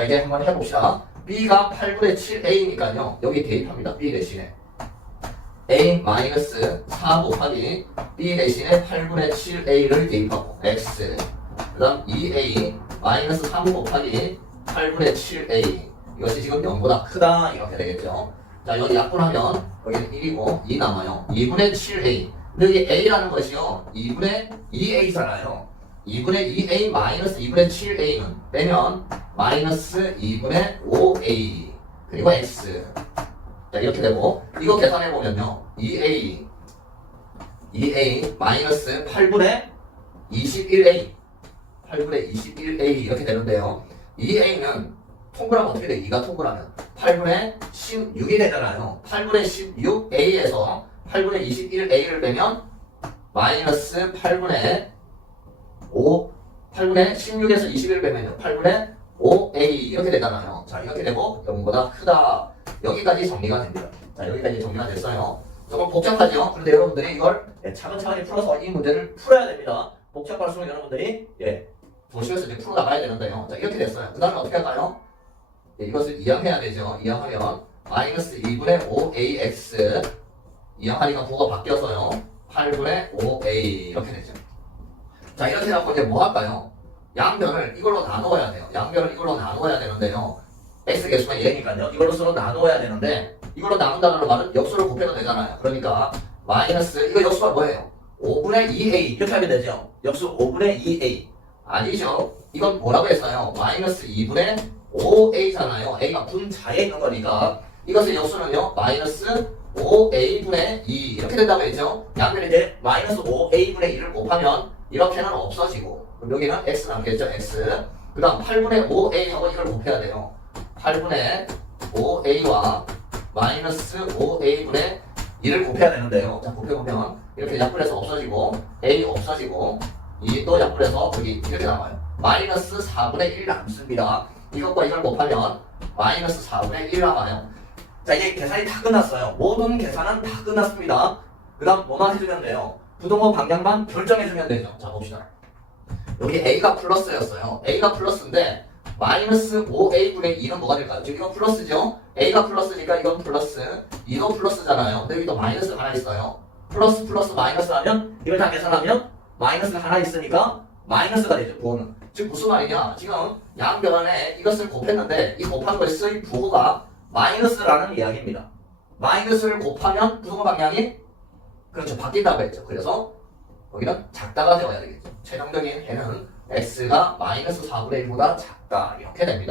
자 이제 한번 해봅시다. b가 8분의 7a니까요. 여기 대입합니다. b 대신에 a 마이너스 4 곱하기 b 대신에 8분의 7a를 대입하고 x 그 다음 2a 마이너스 3 곱하기 8분의 7a 이것이 지금 0보다 크다 이렇게 되겠죠. 자 여기 약분하면 여기는 1이고 2 남아요. 2분의 7a 근데 여기 a라는 것이요 2분의 2a잖아요. 2분의 2a 마이너스 2분의 7a는 빼면 마이너스 2분의 5a 그리고 x. 자 이렇게 되고 이거 계산해 보면요. 2a 2a 마이너스 8분의 21a 8분의 21a 이렇게 되는데요. 2a는 통분하면 어떻게 돼? 2가 통분하면 8분의 16이 되잖아요. 8분의 16a에서 8분의 21a를 빼면 마이너스 8분의 5 8분의 16에서 21을 빼면요. 8분의 5a 이렇게 되잖아요. 자 이렇게 되고 0보다 크다. 여기까지 정리가 됩니다. 자 여기까지 정리가 됐어요. 조금 복잡하죠? 그런데 여러분들이 이걸 예, 차근차근히 풀어서 이 문제를 풀어야 됩니다. 복잡할수록 여러분들이 예 보시면서 이제 풀어나가야 되는데요. 자 이렇게 됐어요. 그 다음에 어떻게 할까요? 예, 이것을 이항해야 되죠. 이항하면 마이너스 2분의 5ax 이항하니까 부호가 바뀌어서요. 8분의 5a 이렇게 되죠 자 이렇게 해갖고 이제 뭐 할까요? 양변을 이걸로 나누어야 돼요. 양변을 이걸로 나누어야 되는데요. x 개수가 얘니까요. 이걸로 서로 나누어야 되는데 이걸로 나눈다는 말은 역수를 곱해도 되잖아요. 그러니까 마이너스 이거 역수가 뭐예요? 5분의 2a 이렇게 하면 되죠. 역수 5분의 2a 아니죠? 이건 뭐라고 했어요? 마이너스 2분의 5a잖아요. a가 분자에 있는 거니까 이것의 역수는요 마이너스 5a분의 2 이렇게 된다고 했죠? 양변이 이제 마이너스 5a분의 2를 곱하면 이렇게는 없어지고 여기는 x 남겠죠 x. 그 다음 8분의 5a하고 이걸 곱해야 돼요. 8분의 5a와 마이너스 5a분의 2를 곱해야 되는데요. 자 곱해보면 이렇게 약분해서 없어지고 a 없어지고 2또 약분해서 여기 이렇게 남아요. 마이너스 4분의 1 남습니다. 이것과 이걸 곱하면 마이너스 4분의 1 남아요. 자 이제 계산이 다 끝났어요. 모든 계산은 다 끝났습니다. 그 다음 뭐만 해주면 돼요 부동호 방향만 결정해주면 되죠. 자 봅시다. 여기 a가 플러스였어요. a가 플러스인데 마이너스 5a분의 2는 뭐가 될까요? 지금 이건 플러스죠? a가 플러스니까 이건 플러스 2도 플러스잖아요. 근데 여기도 마이너스 하나 있어요. 플러스 플러스 마이너스 하면 이걸 다 계산하면 마이너스가 하나 있으니까 마이너스가 되죠. 부호는. 즉 무슨 말이냐? 지금 양변에 이것을 곱했는데 이 곱한 것의 부호가 마이너스라는 이야기입니다. 마이너스를 곱하면 부동호 방향이 그렇죠. 바뀐다고 했죠. 그래서 여기는 작다가 되어야 되겠죠. 최종적인 해는 x가 마이너스 4분의 1보다 작다. 이렇게 됩니다.